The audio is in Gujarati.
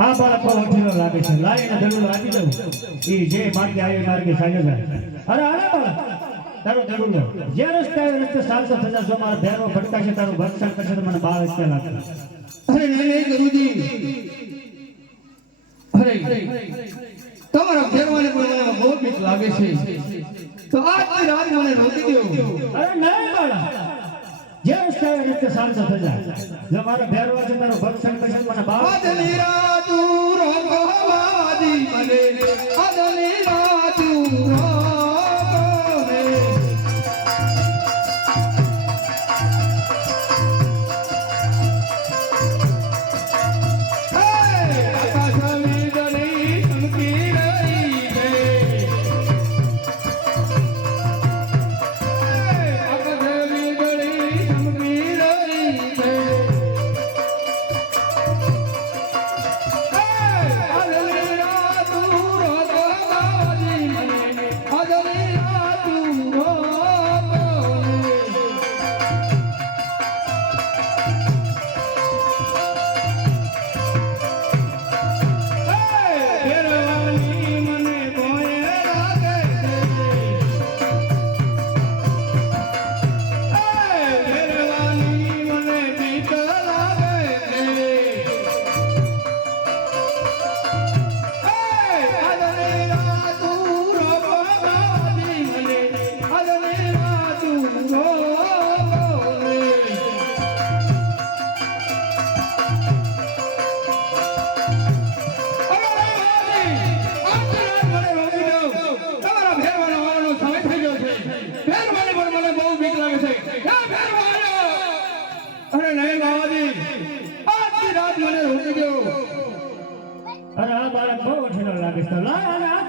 આ બાળક પર વઠીનો લાગે છે લાઈને જરૂર આપી દઉં એ જે માર્ગે આવી માર્ગે સાજો જાય અરે અરે, બાળક. તારો ધડુલો જે રસ્તે એ રસ્તે સાલસો થતા જો મારા ભેરો ભટકાશે તારું ભક્ષણ કરશે તો મને બાર હત્યા લાગે અરે નહીં નહીં ગુરુજી. અરે તમારા ફેરવાને પણ મને બહુ બીક લાગે છે. તો આજની રાત મને રોકી દેવું અરે નહીં બાળા. જે રસ્તે રસ્તે સાલસો થતા જો મારા ભેરો છે તારું ભક્ષણ કરશે મને બાળ આજની અરે આ બાળક બહુ વઠીલો લાગે છે. લાય અને આ